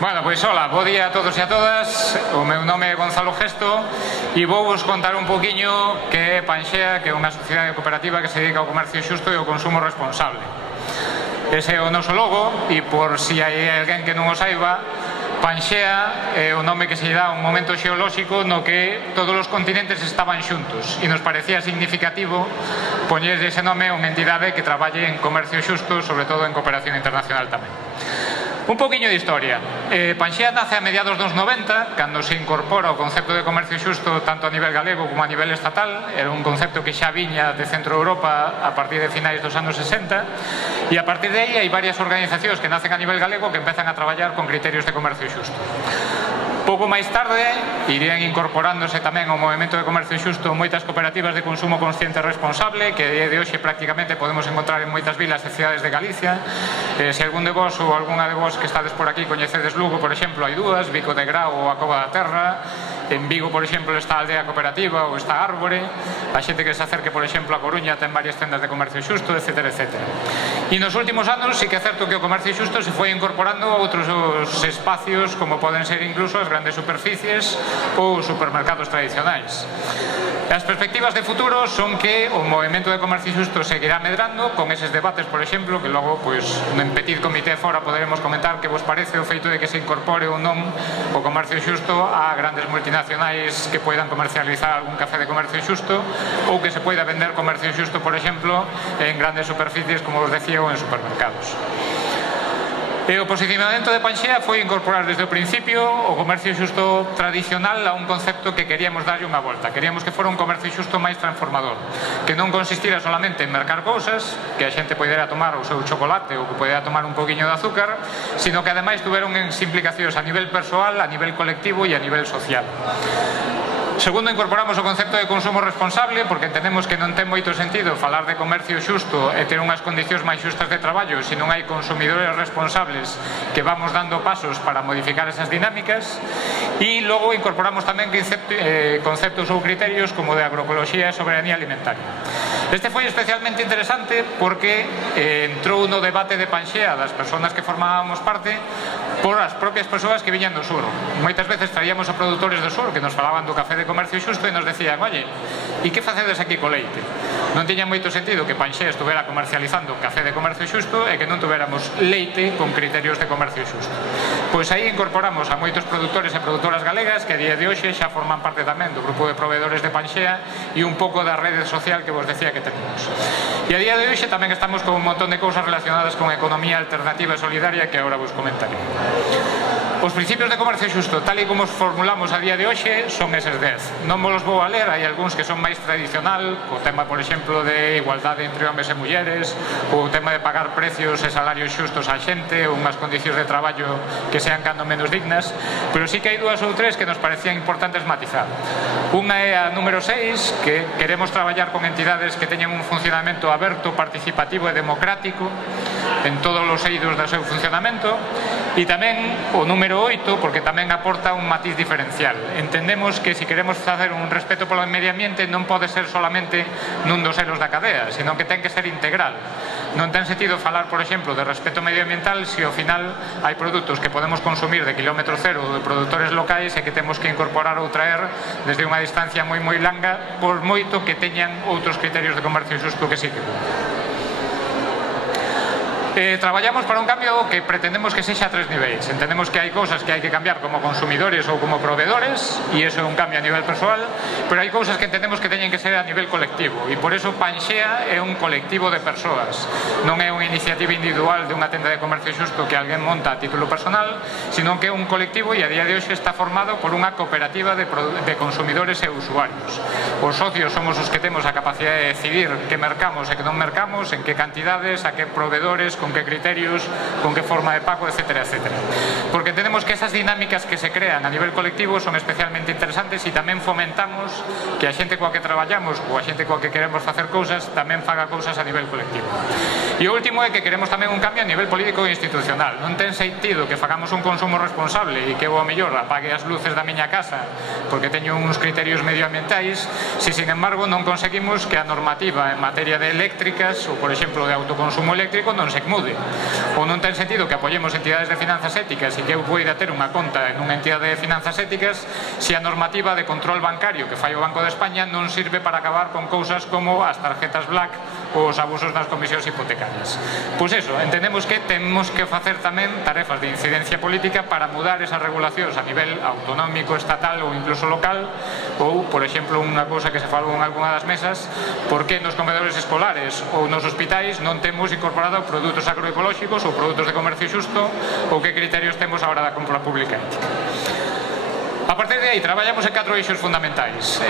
Bueno, pois hola, bo día a todos e a todas. O meu nome é Gonzalo Gesto e vou vos contar un poquinho que é Panxea, que é unha sociedade cooperativa que se dedica ao comercio xusto e ao consumo responsable. Ese é o noso logo e por si hai alguén que non o saiba, Panxea é o nome que se lle dá a un momento xeolóxico no que todos os continentes estaban xuntos e nos parecía significativo poñer ese nome a unha entidade que traballe en comercio xusto, sobre todo en cooperación internacional tamén. Un poquinho de historia. Panxea nace a mediados dos 90, cando se incorpora o concepto de comercio xusto tanto a nivel galego como a nivel estatal. Era un concepto que xa viña de Centro Europa a partir de finais dos anos 60 e a partir de aí hai varias organizacións que nacen a nivel galego que empezan a traballar con criterios de comercio xusto. Pouco máis tarde irían incorporándose tamén ao movimento de comercio xusto moitas cooperativas de consumo consciente e responsable que a día de hoxe prácticamente podemos encontrar en moitas vilas e cidades de Galicia. Se algún de vos ou algunha de vos que estades por aquí coñecedes Lugo, por exemplo, hai dúas, Vico de Grao ou a Cova da Terra. En Vigo, por exemplo, está a Aldea Cooperativa ou está Árbore. A xente que se acerque, por exemplo, a Coruña ten varias tendas de comercio xusto, etc. E nos últimos anos sí que é certo que o comercio xusto se foi incorporando a outros espacios como poden ser incluso as grandes superficies ou supermercados tradicionais. As perspectivas de futuro son que o movimento de comercio xusto seguirá medrando con eses debates, por exemplo, que logo, en petit comité fora poderemos comentar que vos parece o feito de que se incorpore ou non o comercio xusto a grandes multinacionais que poidan comercializar algún café de comercio xusto ou que se poida vender comercio xusto, por exemplo, en grandes superficies, como vos decía, ou en supermercados. O posicionamento de Panxea foi incorporar desde o principio o comercio xusto tradicional a un concepto que queríamos darlle unha volta. Queríamos que fora un comercio xusto máis transformador, que non consistira solamente en mercar cousas, que a xente poidera tomar o seu chocolate ou que poidera tomar un poquinho de azúcar, sino que ademais tuveron implicacións a nivel persoal, a nivel colectivo e a nivel social. Segundo, incorporamos o concepto de consumo responsable porque entendemos que non ten moito sentido falar de comercio xusto e ter unhas condicións máis xustas de traballo se non hai consumidores responsables que vamos dando pasos para modificar esas dinámicas. E logo incorporamos tamén conceptos ou criterios como de agroecoloxía e soberanía alimentaria. Este foi especialmente interesante porque entrou no debate de Panxea das persoas que formábamos parte por as propias persoas que viñan do sur. Moitas veces traíamos a produtores do sur que nos falaban do café de comercio xusto e nos decían: oye, e que facedes aquí co leite? Non tiña moito sentido que Panxea estuvera comercializando café de comercio xusto e que non tuveramos leite con criterios de comercio xusto. Pois aí incorporamos a moitos produtores e produtoras galegas que a día de hoxe xa forman parte tamén do grupo de proveedores de Panxea e un pouco da rede social que vos decía que tenemos. E a día de hoxe tamén estamos con un montón de cousas relacionadas con economía alternativa e solidaria que agora vos comentaré. Os principios de comercio xusto, tal e como os formulamos a día de hoxe, son eses 10. Non vos vou a ler, hai algúns que son máis tradicional, o tema, por exemplo, de igualdade entre homes e mulleres, o tema de pagar precios e salarios xustos á xente, ou unhas condicións de traballo que sean cando menos dignas, pero sí que hai dúas ou tres que nos parecían importantes matizar. Unha é a número 6, que queremos traballar con entidades que teñan un funcionamento aberto, participativo e democrático en todos os eidos do seu funcionamento, e tamén o número 8, porque tamén aporta un matiz diferencial. Entendemos que se queremos facer un respeto polo medio ambiente non pode ser solamente nun dos elos da cadea, sino que ten que ser integral. Non ten sentido falar, por exemplo, de respeto medioambiental se ao final hai produtos que podemos consumir de kilómetro cero ou de produtores locais e que temos que incorporar ou traer desde unha distancia moi longa, por moito que teñan outros criterios de comercio xusto que sí que cumplen. Traballamos para un cambio que pretendemos que sexa a 3 niveis. Entendemos que hai cousas que hai que cambiar como consumidores ou como proveedores, e iso é un cambio a nivel persoal, pero hai cousas que entendemos que teñen que ser a nivel colectivo, e por iso Panxea é un colectivo de persoas. Non é unha iniciativa individual de unha tenda de comercio xusto que alguén monta a título personal, sino que é un colectivo e a día de hoxe está formado por unha cooperativa de consumidores e usuarios. Os socios somos os que temos a capacidade de decidir que mercamos e que non mercamos, en que cantidades, a que proveedores, con que criterios, con que forma de pago, etc. Porque entendemos que esas dinámicas que se crean a nivel colectivo son especialmente interesantes e tamén fomentamos que a xente coa que traballamos ou a xente coa que queremos facer cousas tamén faga cousas a nivel colectivo. E o último é que queremos tamén un cambio a nivel político e institucional. Non ten sentido que fagamos un consumo responsable e que eu ao mellor apague as luces da miña casa porque teño uns criterios medioambientais se, sin embargo, non conseguimos que a normativa en materia de eléctricas ou, por exemplo, de autoconsumo eléctrico non se mude. mude. Ou non ten sentido que apoyemos entidades de finanzas éticas e que eu poida ter unha conta en unha entidade de finanzas éticas se a normativa de control bancario que fai o Banco de España non sirve para acabar con cousas como as tarjetas black ou os abusos nas comisións hipotecarias. Pois eso, entendemos que temos que facer tamén tarefas de incidencia política para mudar esas regulacións a nivel autonómico, estatal ou incluso local, ou, por exemplo, unha cousa que se falou en algunha das mesas, por que nos comedores escolares ou nos hospitais non temos incorporado produtos agroecolóxicos ou produtos de comercio xusto, ou que criterios temos a hora da compra pública ética. A partir de aí, traballamos en 4 eixos fundamentais.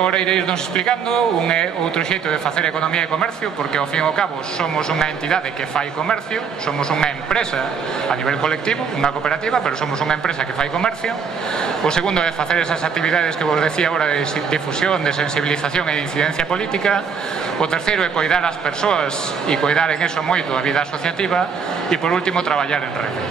Ora iréis nos explicando. Un é outro xeito de facer economía e comercio, porque ao fin e ao cabo somos unha entidade que fai comercio, somos unha empresa a nivel colectivo, unha cooperativa, pero somos unha empresa que fai comercio. O segundo é facer esas actividades que vos decía agora de difusión, de sensibilización e de incidencia política. O terceiro é coidar as persoas e coidar en eso moito a vida asociativa. E por último, traballar en rede.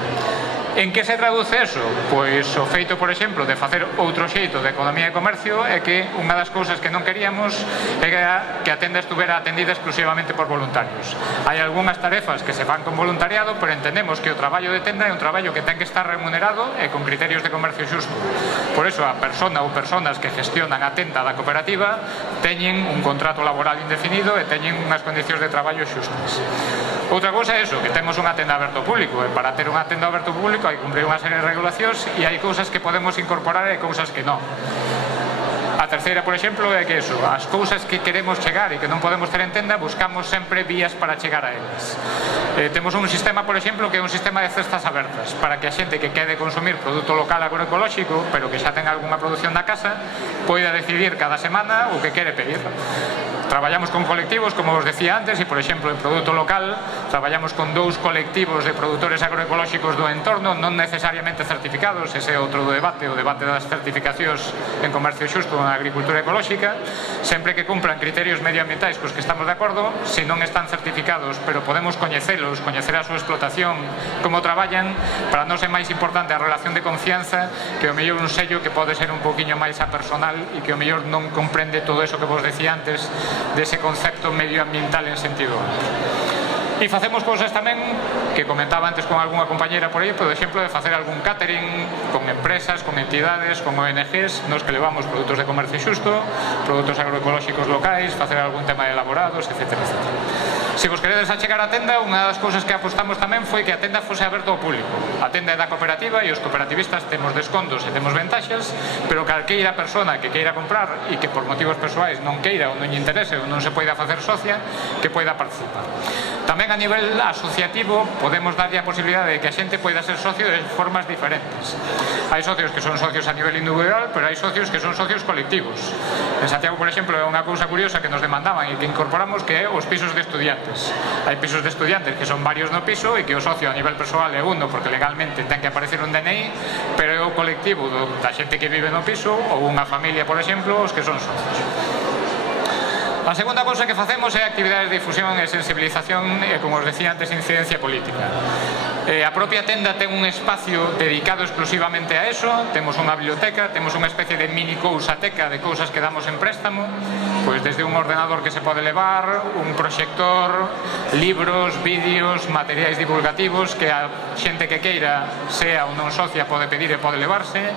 En que se traduce eso? Pois o feito, por exemplo, de facer outro xeito de economía e comercio é que unha das cousas que non queríamos era que a tenda estuvera atendida exclusivamente por voluntarios. Hai algunhas tarefas que se fan con voluntariado, pero entendemos que o traballo de tenda é un traballo que ten que estar remunerado e con criterios de comercio xusto. Por eso a persona ou personas que gestionan a tenda da cooperativa teñen un contrato laboral indefinido e teñen unhas condicións de traballo xustas. Outra cousa é eso, que temos unha tenda aberta ao público, e para ter unha tenda aberta ao público hai que cumprir unha serie de regulacións e hai cousas que podemos incorporar e cousas que non. A terceira, por exemplo, é que eso, as cousas que queremos chegar e que non podemos ter en tenda, buscamos sempre vías para chegar a elas. Temos un sistema, por exemplo, que é un sistema de cestas abertas, para que a xente que quede consumir produto local agroecolóxico, pero que xa ten algunha produción na casa, poida decidir cada semana o que quere pedir. Traballamos con colectivos, como vos decía antes, e, por exemplo, en produto local, traballamos con 2 colectivos de produtores agroecolóxicos do entorno, non necesariamente certificados, ese é outro debate, o debate das certificacións en comercio xusto na agricultura ecolóxica, sempre que cumplan criterios medioambientais cos que estamos de acordo. Se non están certificados, pero podemos coñecelos, coñecer a súa explotación, como traballan, para nós é máis importante a relación de confianza que o mellor un sello que pode ser un poquinho máis apersonal e que o mellor non comprende todo eso que vos decía antes dese concepto medioambiental en sentido amplio. E facemos cousas tamén que comentaba antes con algunha compañera por aí, por exemplo, de facer algún catering con empresas, con entidades, con ONGs, nos que levamos produtos de comercio xusto, produtos agroecolóxicos locais, facer algún tema de elaborados, etc. Se vos queredes achegar a tenda, unha das cousas que apostamos tamén foi que a tenda fose aberta ao público. A tenda é da cooperativa e os cooperativistas temos descontos e temos ventaxas, pero calqueira persona que queira comprar e que por motivos persoais non queira ou non lle interese ou non se poida facer socia, que poida participar. Tamén a nivel asociativo podemos darlle a posibilidade de que a xente poida ser socio de formas diferentes. Hai socios que son socios a nivel individual, pero hai socios que son socios colectivos. En Santiago, por exemplo, é unha cousa curiosa que nos demandaban e que incorporamos, que é os pisos de estudiantes. Hai pisos de estudiantes que son varios no piso e que o socio a nivel persoal é uno porque legalmente ten que aparecer un DNI, pero é o colectivo da xente que vive no piso ou unha familia, por exemplo, os que son socios. A segunda cousa que facemos é actividades de difusión e sensibilización e, como os decía antes, incidencia política. A propia tenda ten un espacio dedicado exclusivamente a eso, temos unha biblioteca, temos unha especie de mini cousateca de cousas que damos en préstamo, pois desde un ordenador que se pode levar, un proxector, libros, vídeos, materiais divulgativos que a xente que queira, sea ou non socia, pode pedir e pode levarse.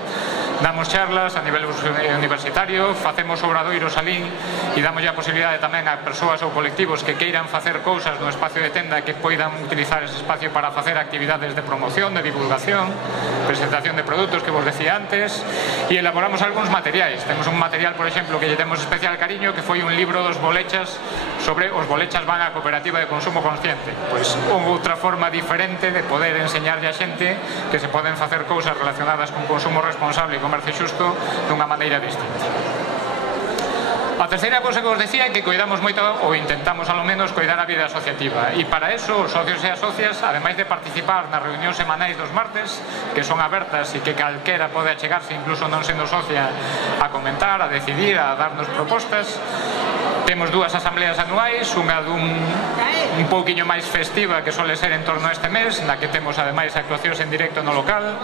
Damos charlas a nivel universitario, facemos obradoiros alí e damos a posibilidade tamén a persoas ou colectivos que queiran facer cousas no espacio de tenda que poidan utilizar ese espacio para facer actividades de promoción, de divulgación, presentación de produtos que vos decía antes, e elaboramos algúns materiais. Temos un material, por exemplo, que lle temos especial cariño, que foi un libro dos bolechas sobre os bolechas van á cooperativa de consumo consciente. Pois outra forma diferente de poder enseñarlle a xente que se poden facer cousas relacionadas con consumo responsable e comercio xusto dunha maneira distinta. A terceira cousa que vos decía é que cuidamos moito, ou intentamos alo menos, cuidar a vida asociativa, e para eso os socios e as socias, ademais de participar nas reunións semanais dos martes, que son abertas e que calquera pode achegarse, incluso non sendo socia, a comentar, a decidir, a darnos propostas. Temos 2 asambleas anuais, unha un pouquiño máis festiva que suele ser en torno a este mes, na que temos ademais actuacións en directo no local.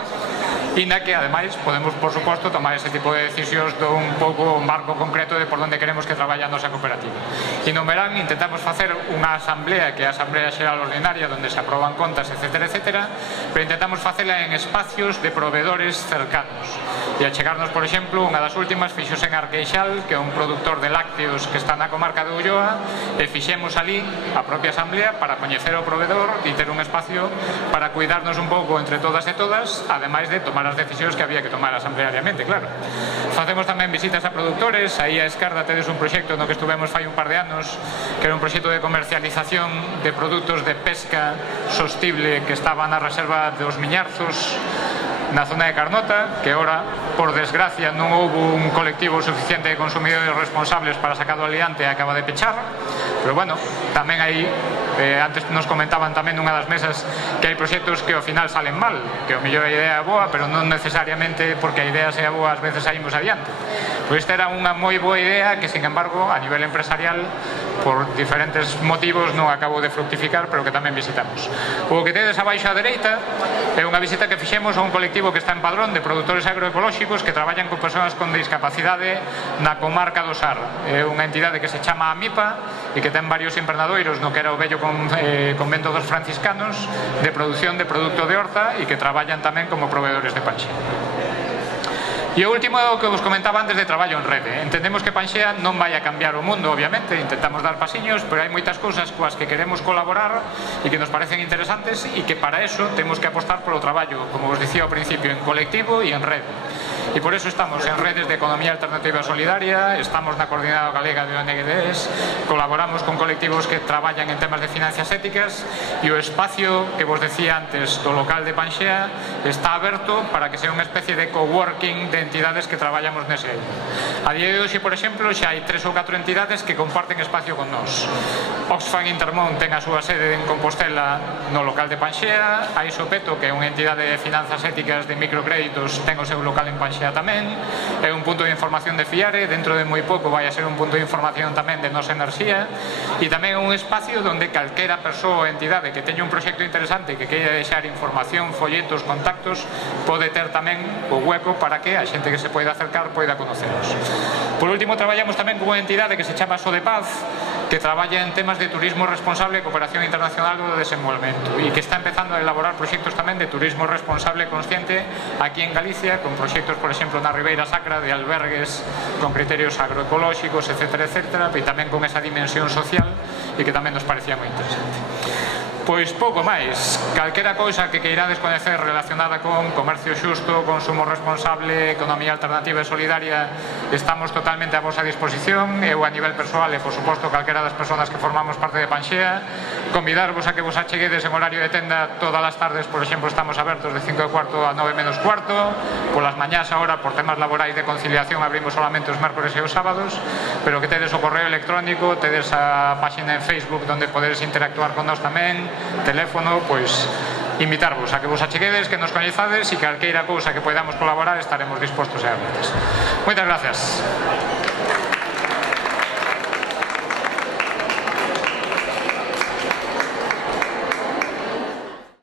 Inda que, ademais, podemos, por suposto, tomar ese tipo de decisións dun pouco un marco concreto de por onde queremos que traballa a nosa cooperativa. E no verán intentamos facer unha asamblea, que é a Asamblea Xeral Ordinaria, onde se aproban contas, etcétera, etcétera, pero intentamos facela en espacios de proveedores cercanos. E a chegarnos, por exemplo, unha das últimas fixose en Arqueixal, que é un productor de lácteos que está na comarca de Ulloa, e fixemos ali a propia asamblea para coñecer o proveedor e ter un espacio para cuidarnos un pouco entre todas e todas, ademais de tomar as decisións que había que tomar asambleariamente, claro. Facemos tamén visitas a productores. Aí a esquerda tedes un proxecto no que estuvemos fai un par de anos, que era un proxecto de comercialización de produtos de pesca sostible que estaba na reserva dos Miñarzos, na zona de Carnota, que ora, por desgracia, non houve un colectivo suficiente de consumidores responsables para sacarlo adiante e acaba de pechar, pero bueno, tamén hai, antes nos comentaban tamén nunha das mesas que hai proxectos que ao final salen mal, que o mellor a idea é boa, pero non necesariamente porque a idea sea boa ás veces saímos adiante. Pois esta era unha moi boa idea que, sin embargo, a nivel empresarial, por diferentes motivos non acabou de fructificar, pero que tamén visitamos. O que tedes abaixo á dereita é unha visita que fixemos a un colectivo que está en Padrón de produtores agroecolóxicos que traballan con persoas con discapacidade na comarca do Sar. É unha entidade que se chama AMIPA e que ten varios invernadoiros no que era o vello convento dos franciscanos de produción de produto de horta e que traballan tamén como proveedores de Panxea. E o último é o que vos comentaba antes de traballo en rede. Entendemos que Panxea non vai a cambiar o mundo, obviamente, intentamos dar pasiños, pero hai moitas cousas coas que queremos colaborar e que nos parecen interesantes e que para eso temos que apostar polo traballo, como vos dicía ao principio, en colectivo e en rede. E por eso estamos en redes de economía alternativa solidaria, estamos na Coordinada Galega de ONGs, colaboramos con colectivos que traballan en temas de finanzas éticas e o espacio que vos decía antes do local de Panxea está aberto para que sea unha especie de coworking de entidades que traballamos nese eido. A día de hoxe, por exemplo, xa hai 3 ou 4 entidades que comparten espacio con nós. Oxfam Intermón ten a súa sede en Compostela no local de Panxea, a Isopeto, que é unha entidade de finanzas éticas de microcréditos, ten o seu local en Panxea tamén, é un punto de información de Fiare, dentro de moi pouco vai a ser un punto de información tamén de Nosa Enerxía, e tamén un espacio onde calquera persoa ou entidade que teña un proxecto interesante e que queira deixar información, folletos, contactos, pode ter tamén o hueco para que a xente que se poida acercar poida conoceros. Por último, traballamos tamén con unha entidade que se chama Sodepaz, que traballa en temas de turismo responsable e cooperación internacional do desenvolvemento e que está empezando a elaborar proxectos tamén de turismo responsable e consciente aquí en Galicia, con proxectos, por exemplo, na Ribeira Sacra de albergues con criterios agroecolóxicos, etcétera, etcétera, e tamén con esa dimensión social e que tamén nos parecía moi interesante. Pois pouco máis, calquera cousa que queirades coñecer relacionada con comercio xusto, consumo responsable, economía alternativa e solidaria, estamos totalmente a vosa disposición. Eu a nivel persoal e, por suposto, calquera das persoas que formamos parte de Panxea, convidarvos a que vos acheguedes en horario de tenda todas as tardes. Por exemplo, estamos abertos de 5:15 a 9:45, polas mañás agora, por temas laborais de conciliación, abrimos solamente os mércores e os sábados, pero que tedes o correo electrónico, tedes a páxina en Facebook onde podedes interactuar con nós tamén, teléfono, pois invitarvos a que vos acheguedes, que nos coñezades e calqueira cousa que podamos colaborar estaremos dispostos e abertos. Moitas gracias.